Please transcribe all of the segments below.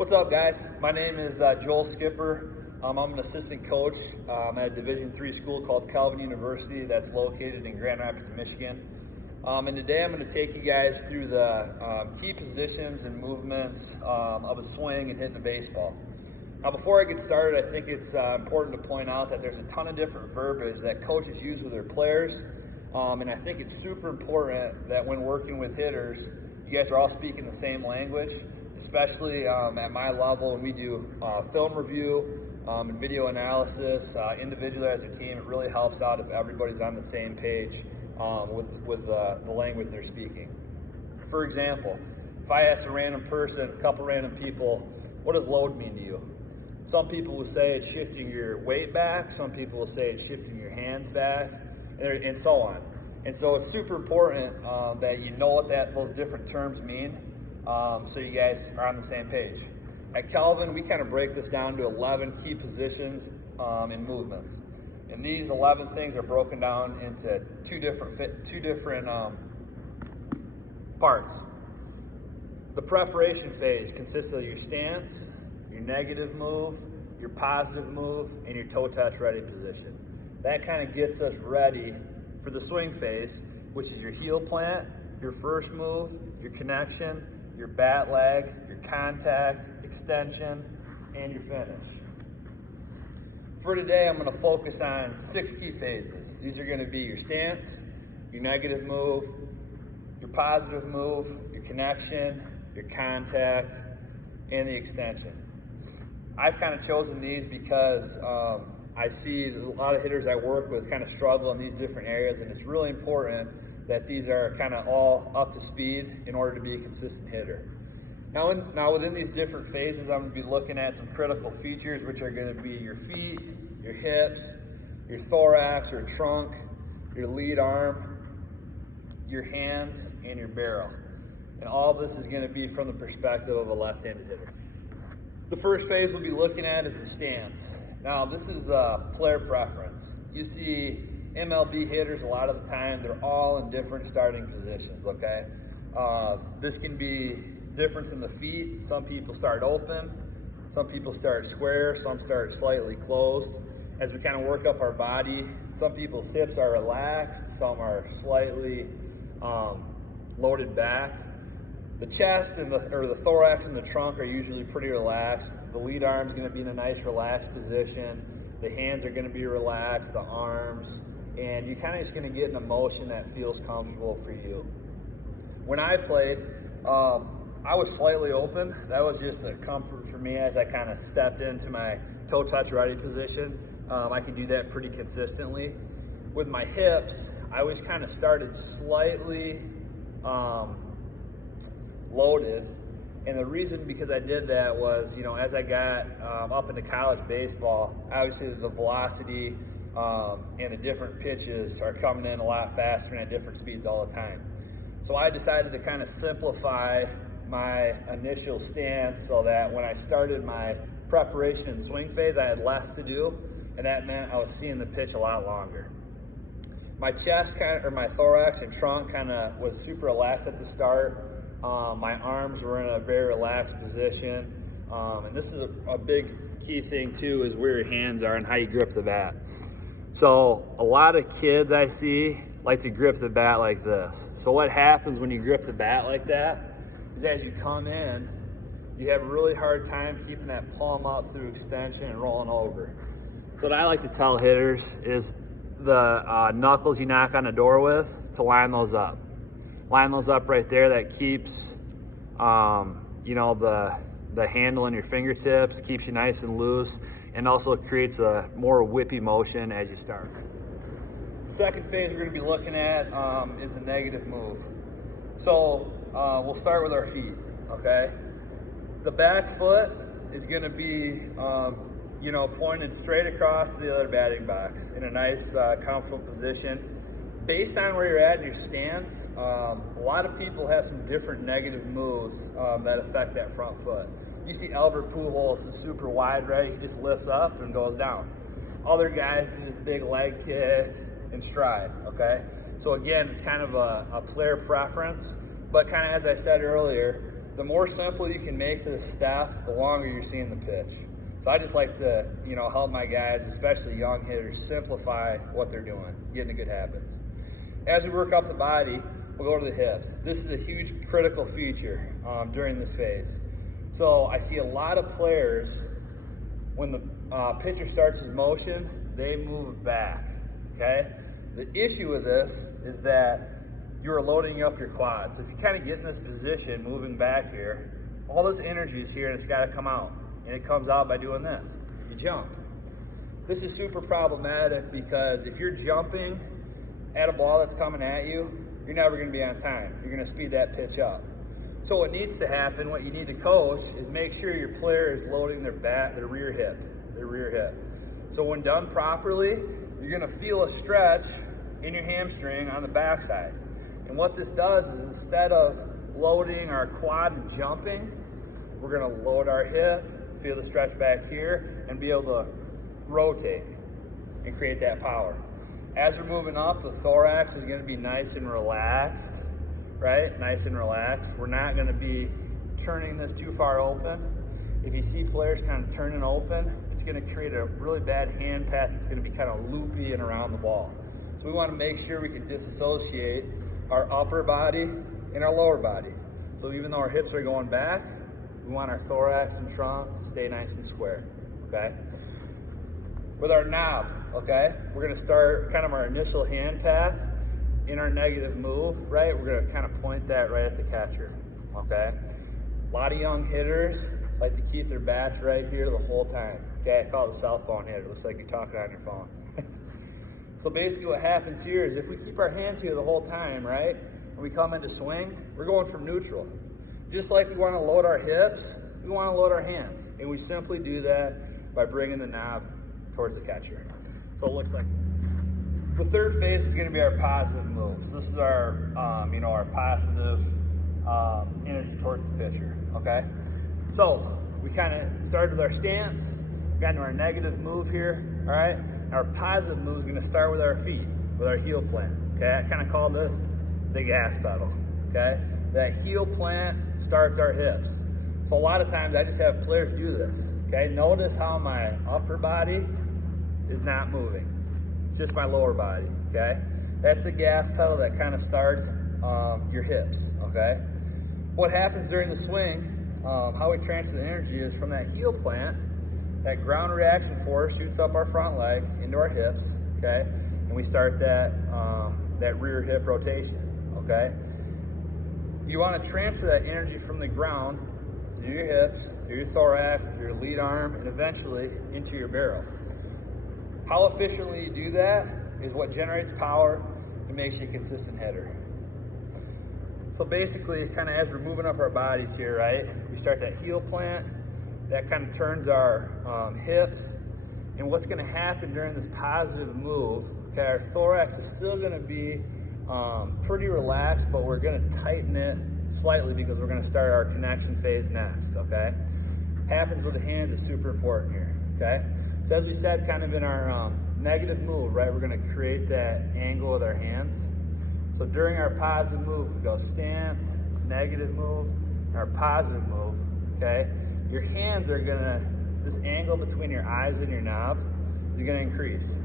What's up, guys? My name is Joel Schipper. I'm an assistant coach at a Division III school called Calvin University that's located in Grand Rapids, Michigan. And today I'm going to take you guys through the key positions and movements of a swing and hitting a baseball. Now, before I get started, I think it's important to point out that there's a ton of different verbiage that coaches use with their players. And I think it's super important that when working with hitters, you guys are all speaking the same language, especially at my level when we do film review and video analysis individually as a team. It really helps out if everybody's on the same page with the language they're speaking. For example, if I ask a random person, a couple random people, what does load mean to you? Some people will say it's shifting your weight back. Some people will say it's shifting your hands back, and so on. And so it's super important that you know what those different terms mean, so you guys are on the same page. At Calvin, we kind of break this down to 11 key positions and movements. And these 11 things are broken down into two different parts. The preparation phase consists of your stance, your negative move, your positive move, and your toe touch ready position. That kind of gets us ready for the swing phase, which is your heel plant, your first move, your connection, your bat leg, your contact, extension, and your finish. For today, I'm going to focus on 6 key phases. These are going to be your stance, your negative move, your positive move, your connection, your contact, and the extension. I've kind of chosen these because I see a lot of hitters I work with kind of struggle in these different areas, and it's really important that these are kind of all up to speed in order to be a consistent hitter. Now within these different phases, I'm going to be looking at some critical features, which are going to be your feet, your hips, your thorax or trunk, your lead arm, your hands, and your barrel. And all this is going to be from the perspective of a left-handed hitter. The first phase we'll be looking at is the stance. Now, this is player preference. You see MLB hitters a lot of the time, they're all in different starting positions, okay? This can be difference in the feet. Some people start open, some people start square, some start slightly closed. As we kind of work up our body, some people's hips are relaxed, some are slightly loaded back. The chest and the thorax and the trunk are usually pretty relaxed. The lead arm is going to be in a nice relaxed position. The hands are going to be relaxed, the arms, and you're kind of just going to get an emotion that feels comfortable for you. When I played, I was slightly open. That was just a comfort for me as I kind of stepped into my toe touch ready position. I could do that pretty consistently. With my hips, I always kind of started slightly loaded, and the reason because I did that was, as I got up into college baseball, obviously the velocity and the different pitches are coming in a lot faster and at different speeds all the time. So I decided to kind of simplify my initial stance so that when I started my preparation and swing phase, I had less to do, and that meant I was seeing the pitch a lot longer. My chest my thorax and trunk kind of was super relaxed at the start. My arms were in a very relaxed position. And this is a big key thing too, is where your hands are and how you grip the bat. So a lot of kids I see like to grip the bat like this. So what happens when you grip the bat like that is as you come in, you have a really hard time keeping that palm up through extension and rolling over. So what I like to tell hitters is the knuckles you knock on the door with, to line those up. Line those up right there. That keeps, the handle in your fingertips, keeps you nice and loose, and also creates a more whippy motion as you start. The second phase we're going to be looking at is the negative move. So we'll start with our feet, okay? The back foot is going to be, pointed straight across to the other batting box in a nice, comfortable position. Based on where you're at in your stance, a lot of people have some different negative moves that affect that front foot. You see Albert Pujols is super wide, right? He just lifts up and goes down. Other guys do this big leg kick and stride, okay? So again, it's kind of a player preference, but kind of as I said earlier, the more simple you can make this step, the longer you're seeing the pitch. So I just like to, help my guys, especially young hitters, simplify what they're doing, get into good habits. As we work up the body, we'll go to the hips. This is a huge critical feature during this phase. So I see a lot of players, when the pitcher starts his motion, they move back, okay? The issue with this is that you're loading up your quads. So if you kind of get in this position, moving back here, all this energy is here and it's got to come out. And it comes out by doing this. You jump. This is super problematic because if you're jumping at a ball that's coming at you, you're never going to be on time. You're going to speed that pitch up. So what needs to happen, what you need to coach, is make sure your player is loading their rear hip. So when done properly, you're going to feel a stretch in your hamstring on the backside. And what this does is instead of loading our quad and jumping, we're going to load our hip, feel the stretch back here, and be able to rotate and create that power. As we're moving up, the thorax is going to be nice and relaxed, right? Nice and relaxed. We're not going to be turning this too far open. If you see players kind of turning open, it's going to create a really bad hand path. It's going to be kind of loopy and around the ball. So we want to make sure we can disassociate our upper body and our lower body. So even though our hips are going back, we want our thorax and trunk to stay nice and square, okay? With our knob, okay, we're going to start kind of our initial hand path in our negative move, right? We're going to kind of point that right at the catcher, okay? A lot of young hitters like to keep their bats right here the whole time. Okay, I call it a cell phone hit. It looks like you're talking on your phone. So basically what happens here is if we keep our hands here the whole time, right, when we come into swing, we're going from neutral. Just like we want to load our hips, we want to load our hands. And we simply do that by bringing the knob towards the catcher. So it looks like the third phase is going to be our positive move. So this is our, our positive energy towards the pitcher, okay? So we kind of started with our stance, got into our negative move here, all right? Our positive move is going to start with our feet, with our heel plant, okay? I kind of call this the gas pedal, okay? That heel plant starts our hips. So a lot of times I just have players do this, okay? Notice how my upper body is not moving. It's just my lower body, okay? That's the gas pedal that kind of starts your hips, okay? What happens during the swing, how we transfer the energy is from that heel plant, that ground reaction force shoots up our front leg into our hips, okay? And we start that rear hip rotation, okay? You want to transfer that energy from the ground through your hips, through your thorax, through your lead arm, and eventually into your barrel. How efficiently you do that is what generates power and makes you a consistent hitter. So basically, kind of as we're moving up our bodies here, right, we start that heel plant, that kind of turns our hips, and what's going to happen during this positive move, okay, our thorax is still going to be pretty relaxed, but we're going to tighten it slightly because we're going to start our connection phase next, okay? Happens with the hands is super important here, okay? So as we said, kind of in our negative move, right, we're going to create that angle with our hands. So during our positive move, we go stance, negative move, and our positive move, okay? Your hands are going to, this angle between your eyes and your knob is going to increase.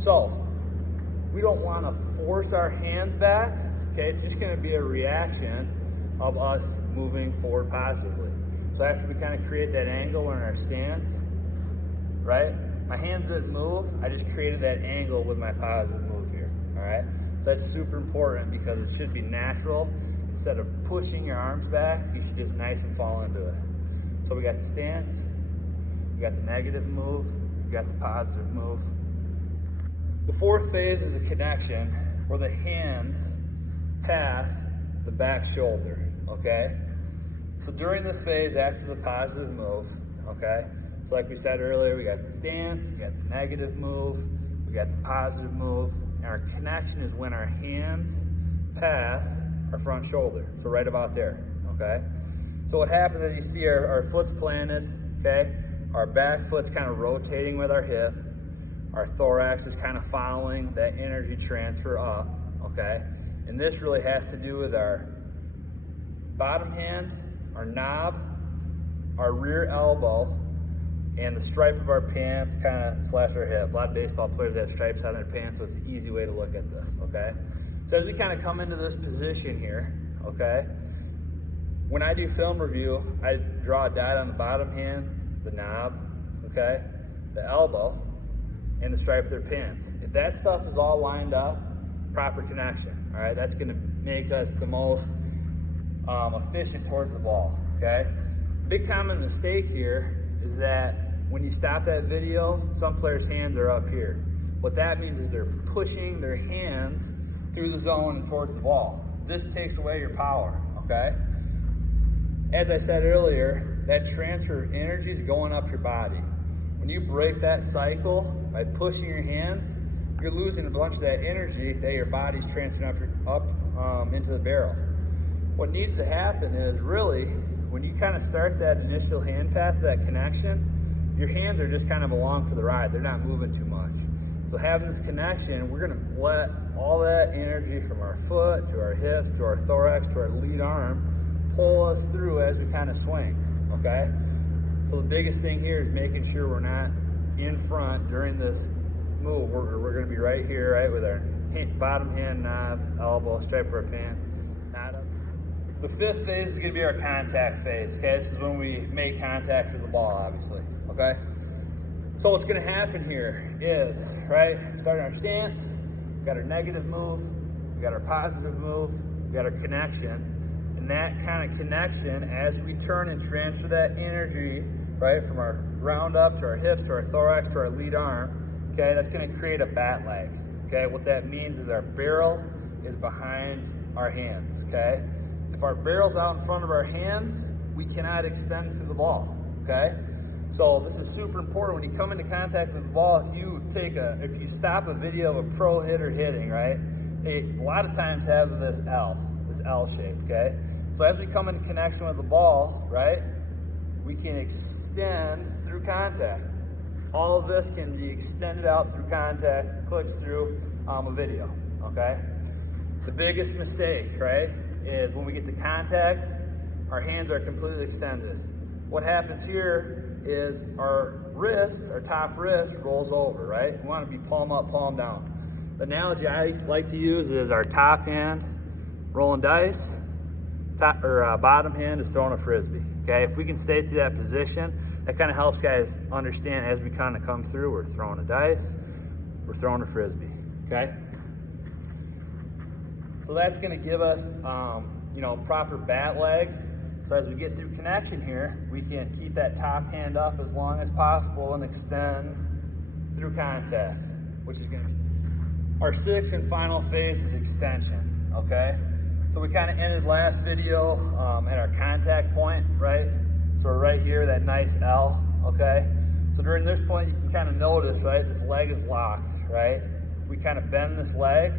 So we don't want to force our hands back, okay? It's just going to be a reaction of us moving forward positively. So after we kind of create that angle in our stance, right? My hands didn't move, I just created that angle with my positive move here, all right? So that's super important because it should be natural. Instead of pushing your arms back, you should just nice and fall into it. So we got the stance, we got the negative move, we got the positive move. The fourth phase is a connection where the hands pass the back shoulder, okay? So during this phase, after the positive move, okay? So like we said earlier, we got the stance, we got the negative move, we got the positive move, and our connection is when our hands pass our front shoulder, so right about there, okay? So what happens is you see our foot's planted, okay? Our back foot's kind of rotating with our hip. Our thorax is kind of following that energy transfer up, okay? And this really has to do with our bottom hand, our knob, our rear elbow, and the stripe of our pants kind of slash our hip. A lot of baseball players have stripes on their pants, so it's an easy way to look at this, okay? So as we kind of come into this position here, okay, when I do film review, I draw a dot on the bottom hand, the knob, okay, the elbow, and the stripe of their pants. If that stuff is all lined up, proper connection, all right, that's gonna make us the most efficient towards the ball, okay? Big common mistake here is that when you stop that video, some players' hands are up here. What that means is they're pushing their hands through the zone and towards the ball. This takes away your power, okay? As I said earlier, that transfer of energy is going up your body. When you break that cycle by pushing your hands, you're losing a bunch of that energy that your body's transferring up into the barrel. What needs to happen is really, when you kind of start that initial hand path, that connection, your hands are just kind of along for the ride. They're not moving too much. So having this connection, we're gonna let all that energy from our foot to our hips to our thorax to our lead arm pull us through as we kind of swing, okay? So the biggest thing here is making sure we're not in front during this move. We're gonna be right here, right, with our bottom hand, knob, elbow, stripe of our pants, not up. The fifth phase is gonna be our contact phase, okay? This is when we make contact with the ball, obviously, okay? So what's gonna happen here is, right, starting our stance, we got our negative move, we got our positive move, we got our connection, and that kind of connection, as we turn and transfer that energy, right, from our ground up to our hips, to our thorax, to our lead arm, okay, that's gonna create a bat leg, okay? What that means is our barrel is behind our hands, okay? If our barrel's out in front of our hands, we cannot extend through the ball, okay? So this is super important when you come into contact with the ball. If you stop a video of a pro hitter hitting, right, they a lot of times have this L shape, okay? So as we come into connection with the ball, right, we can extend through contact. All of this can be extended out through contact, clicks through a video, okay? The biggest mistake, right, is when we get to contact, our hands are completely extended. What happens here is our wrist, our top wrist, rolls over, right? We want to be palm up, palm down. The analogy I like to use is our top hand rolling dice, bottom hand is throwing a frisbee, okay? If we can stay through that position, that kind of helps guys understand as we kind of come through, we're throwing a dice, we're throwing a frisbee, okay? So that's going to give us, proper bat leg. So as we get through connection here, we can keep that top hand up as long as possible and extend through contact, which is going to be our sixth and final phase is extension, okay? So we kind of ended last video at our contact point, right? So we're right here, that nice L, okay? So during this point, you can kind of notice, right, this leg is locked, right? If we kind of bend this leg,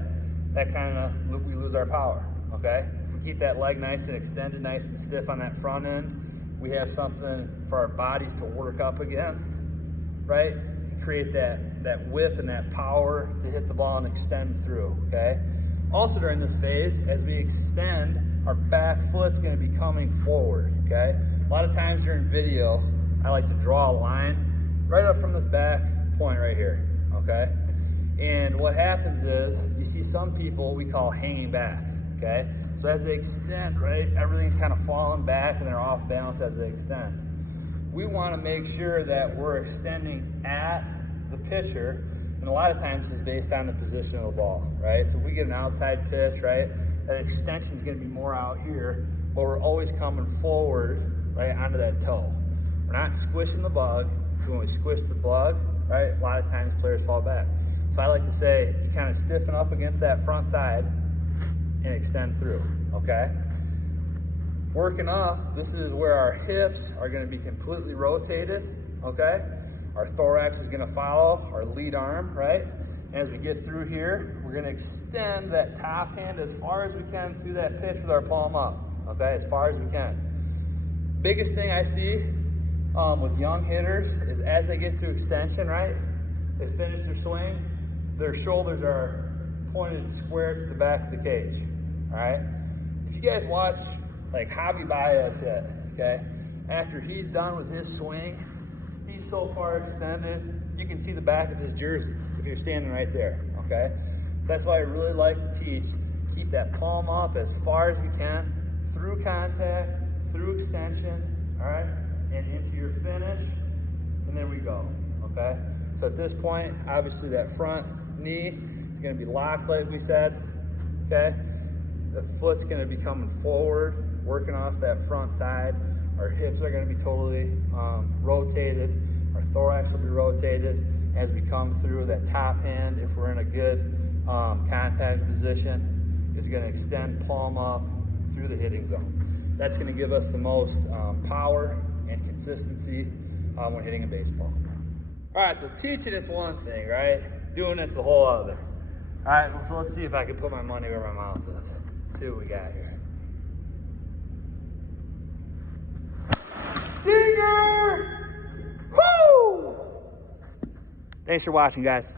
that kind of, we lose our power, okay? If we keep that leg nice and extended, nice and stiff on that front end, we have something for our bodies to work up against, right? Create that whip and that power to hit the ball and extend through, okay? Also during this phase, as we extend, our back foot's gonna be coming forward, okay? A lot of times during video, I like to draw a line right up from this back point right here, okay? And what happens is, you see some people we call hanging back, okay? So as they extend, right, everything's kind of falling back and they're off balance as they extend. We want to make sure that we're extending at the pitcher, and a lot of times this is based on the position of the ball, right? So if we get an outside pitch, right, that extension is going to be more out here, but we're always coming forward, right, onto that toe. We're not squishing the bug, because when we squish the bug, right, a lot of times players fall back. So I like to say, you kind of stiffen up against that front side and extend through, okay? Working up, this is where our hips are going to be completely rotated, okay? Our thorax is going to follow our lead arm, right? And as we get through here, we're going to extend that top hand as far as we can through that pitch with our palm up, okay? As far as we can. Biggest thing I see with young hitters is as they get through extension, right? They finish their swing, their shoulders are pointed square to the back of the cage, all right? If you guys watch like Javi Baez hit, okay? After he's done with his swing, he's so far extended, you can see the back of his jersey if you're standing right there, okay? So that's why I really like to teach, keep that palm up as far as we can, through contact, through extension, all right? And into your finish, and then we go, okay? So at this point, obviously that front knee is gonna be locked like we said, okay? The foot's gonna be coming forward, working off that front side. Our hips are gonna be totally rotated. Our thorax will be rotated as we come through. That top hand, if we're in a good contact position, is gonna extend palm up through the hitting zone. That's gonna give us the most power and consistency when hitting a baseball. All right, so teaching is one thing, right? Doing it's a whole other. All right, so let's see if I can put my money where my mouth is. See what we got here. Dinger! Woo! Thanks for watching, guys.